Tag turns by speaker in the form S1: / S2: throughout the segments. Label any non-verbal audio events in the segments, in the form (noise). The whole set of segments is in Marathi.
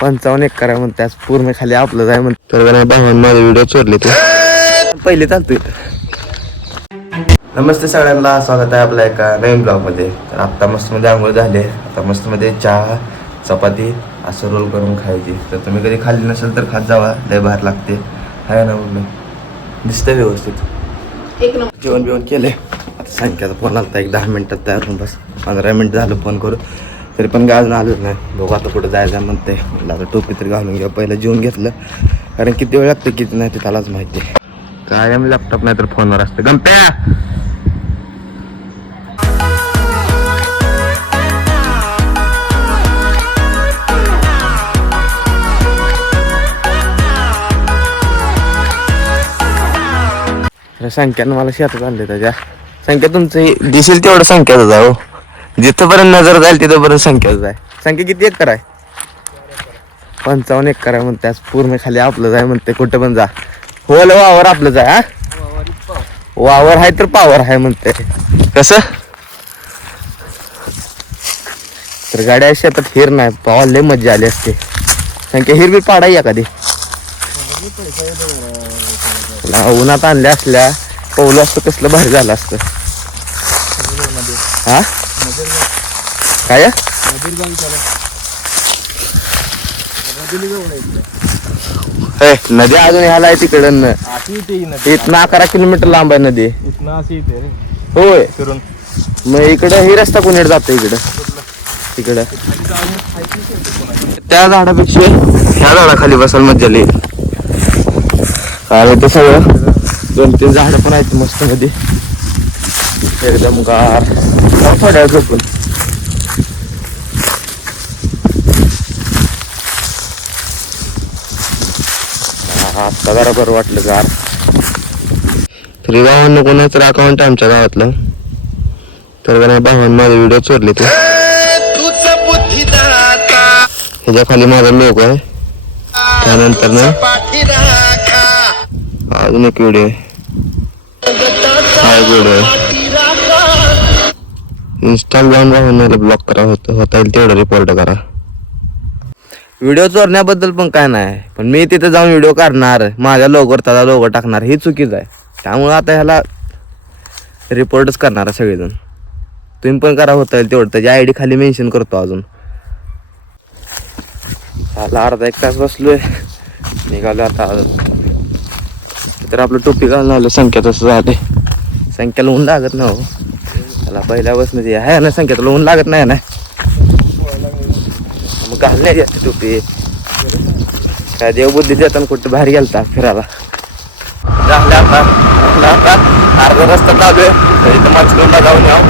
S1: पंचावन्न एकर आहे म्हणते आज पूर्ण खाली आपलं जाय म्हणते. तर नाही भावान माझे व्हिडिओ चोरले ते. पहिले चालतोय. नमस्ते सगळ्यांना स्वागत आहे आपल्या एका नवीन ब्लॉगमध्ये. तर आत्ता मस्त मध्ये आंघोळ झाले आता मस्त मध्ये चहा चपाती असं रोल करून खायची. तर तुम्ही कधी खाल्ली नसेल तर खात जावा लय बाहेर लागते. आहे ना म्हणलं दिसतंय व्यवस्थित.
S2: एक नंबर.
S1: जेवण बिवण केले आता संख्याचा फोन आला एक दहा मिनिटात तयार होऊन बस. पंधरा मिनिट झालं फोन करू तरी पण गाजणं आलंच आलं नाही. बघू आता कुठं जायचं म्हणते म्हटलं आता टोपी तरी घालून घ्या पहिलं जेवून घेतलं. कारण किती वेळ लागतं किती नाही ते त्यालाच माहिती आहे काय आम्ही लॅपटॉप नाही तर फोनवर असतं. गमप्या अरे संख्यानं मला शेतात आणले त्याच्या. संख्या तुमचं दिसेल तेवढं संख्या आहे हो जिथंपर्यंत नजर जाईल तिथंपर्यंत संख्याच आहे संख्या किती एकर आहे? पंचावन्न एकर आहे म्हणते. आज पूर्ण खाली आपलं जाय म्हणते. कुठं पण जा. होल वावर आपलं जाय हा? वावर आहे तर पावर आहे म्हणते. कसं? तर गाड्या शेतात हिर नाही. पावाला लय मजा आली असते. संख्या हिर बी पाडाय एखादी ला- उन्हात आणल्या असल्या पवलं असतं कसलं भारी झालं असतं. हा? काय? ए, नदी अजून ह्याला आहे तिकडं इथनं अकरा किलोमीटर लांब आहे नदी. होय. मग इकडं ही रस्ता कोणीकडे जातो इकडं? तिकडं त्या झाडापेक्षा ह्या झाडाखाली बसायला मजा येईल कारण ते सगळं? दोन तीन झाडं पण आहेत मस्त मध्ये एकदम गार. जाऊ पण वेळ जरा बरं वाटलं गार तरी भावांना कोणाचं तर अकाउंट आमच्या गावातलं? तर जरा भावान माझे व्हिडिओ चोरले ते. ह्याच्या खाली माझा मेक आहे. त्यानंतर ना अजून एक व्हिडिओ आहे. हा एक व्हिडिओ आहे. इंस्टाग्राम वाहनाला ब्लॉक करा होत होता येईल तेवढं रिपोर्ट करा. व्हिडिओ चोरण्याबद्दल पण काय नाही पण मी तिथे जाऊन व्हिडिओ काढणार माझ्या लोगोवर त्याचा लोगो टाकणार ही चुकीचं आहे. त्यामुळं आता ह्याला रिपोर्टच करणार आहे सगळेजण. तुम्ही पण करा होता येईल तेवढं. त्याची आय डी खाली मेन्शन करतो अजून. आला अर्धा एक तास बसलोय. निघालो आता. तर आपलं टोपी घालून आलं संख्या तसं झाले संख्याला ऊन लागत ना हो. त्याला पहिल्या बसमध्ये आहे ना संख्या तुला ऊन लागत नाही ना. मग घालण्यात जास्त टोपी. काय देवबुद्धी देताना कुठं बाहेर गेलता फिरायला. झालं आता आता अर्धा रस्ता चालू आहे. तर माझ्या जाऊन याव.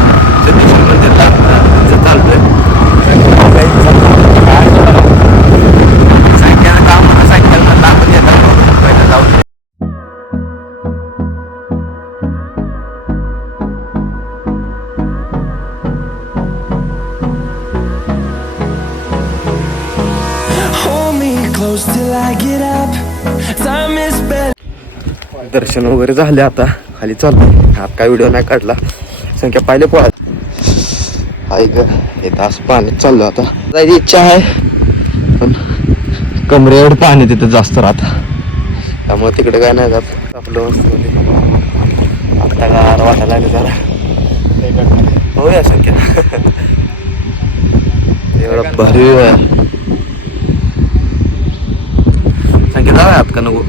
S3: Close till I get up. Time is better.
S1: दर्शन वगैरे झाले आता. खाली चाललो हा काय व्हिडिओ नाही काढला. संख्या पाहिले पोळा ऐक हे तास पाणी चाललो आता. जायची इच्छा आहे. पण कमरे एवढं पाणी तिथं जास्त राहतं. त्यामुळे तिकडे काय नाही जात. आपलं वस्तू आता गार वाटायला लागले जरा. होऊया संख्या. (laughs) एवढा भारी संख्या जाऊया आत का नको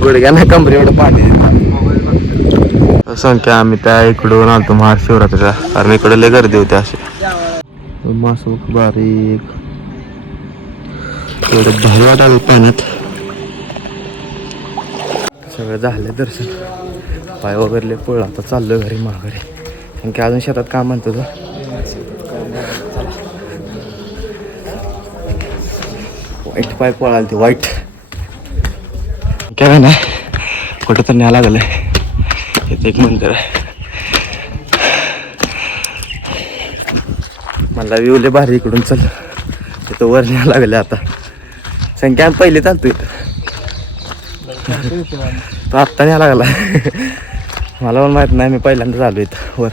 S1: गुडघ्याला कमरे एवढं पाणी देतात संख्या आम्ही त्या इकडून आलतो महाशिवरात्रीला. कारण इकडे लय गर्दी होती अशी. मास बारीक एवढं भारी वाटायला पाण्यात. सगळं झालं दर्शन. पाय वगैरे पळ आता चाललोय घरी माघारी. संख्या अजून शेतात काम म्हणतो तो वाईट पाय पळाल ते वाईट काय ना कुठं तर न्यायला लागलंय. इथे एक मंदिर आहे. मला विवले भारी इकडून चल. तिथं वर न्यायला लागले आता. संख्या पहिले चालतो इथं तो आत्ता न्यायला लागला. मला पण माहीत नाही मी पहिल्यांदा चालू इथं वर.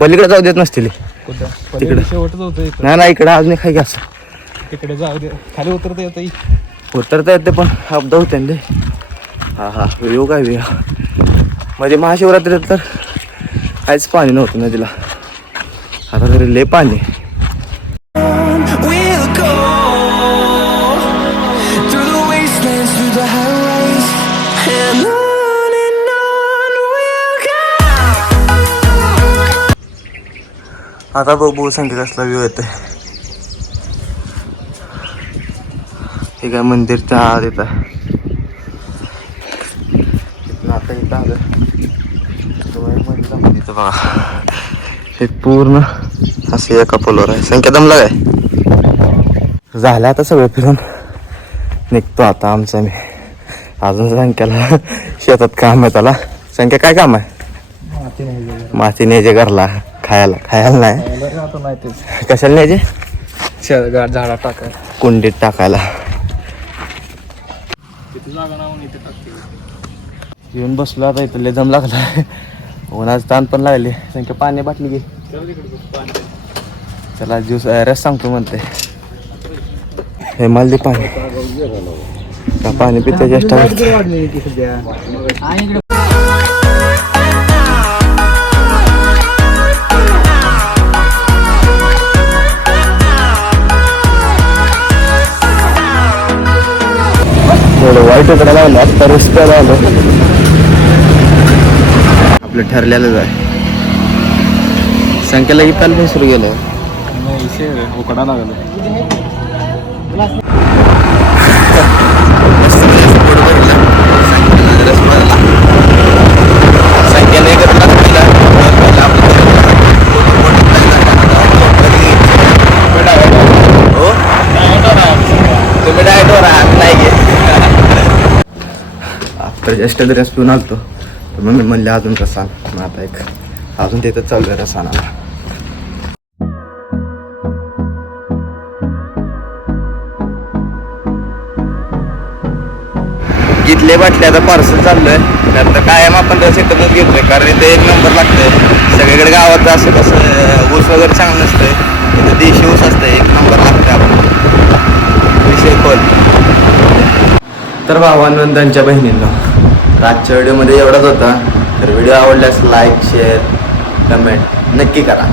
S1: पलीकडे जाऊ देत नसतील. तिकडं. नाही नाही इकडे अजून खाई घ्यास
S2: तिकडे जाऊ दे. खाली उतरता येतं
S1: उतरता येते पण अपदा होते ना हा हा. व्हिडिओ काय व्हिडिओ म्हणजे महाशिवरात्रीत तर काहीच पाणी नव्हतं नदीला. आता तरी लय पाणी आहे.
S3: We'll go through the wastelands,
S1: हे काय मंदिरच्या आत येत. आता इथं आलं. मंदिर इथं बघा. हे पूर्ण असे एका पोलवर आहे. संख्या दमला काय? झालं आता सगळं फिरून. निघतो आता आमचं मी. अजून संख्याला शेतात काम आहे त्याला. संख्या काय काम आहे? माती न्यायचे घरला. खायला खायला नाही. कशाला न्यायचे
S2: गाड झाडा टाकाय
S1: कुंडीत टाकायला
S2: तिथे जागा नावून इथे टाकते
S1: येऊन बसलो आता इथं लय दम लागला उन्हाच ताण पण लागले. संख्या पाणी बाटली घे. चला ज्यूस रस सांगतो म्हणते हे मला दे पाणी. पाणी पिते चेष्टा आलो वाईट इकडे लावलं आता रस्त्याला आलो. आपलं ठरलेलंच आहे. संख्याला इथं पण सुरू गेलं.
S2: उकडा लागलं.
S1: तर जस्ट ड्रेस पिऊन आलतो. तर मग मी म्हणले अजून रसान मग आता एक अजून तिथं चालू आहे रसाना घेतले बाटले आता पार्सल चाललोय. तर कायम आपण रस एकदमच घेतोय कारण इथे एक नंबर लागतोय. सगळीकडे गावात असं कसं ऊस वगैरे चांगलं नसतंय इथं देशी ऊस असतंय एक नंबर लागतंय आपण विषय खोल. तर भावांनो त्यांच्या बहिणींना आजच्या व्हिडिओमध्ये एवढाच होता. तर व्हिडिओ आवडल्यास लाईक शेअर कमेंट नक्की करा.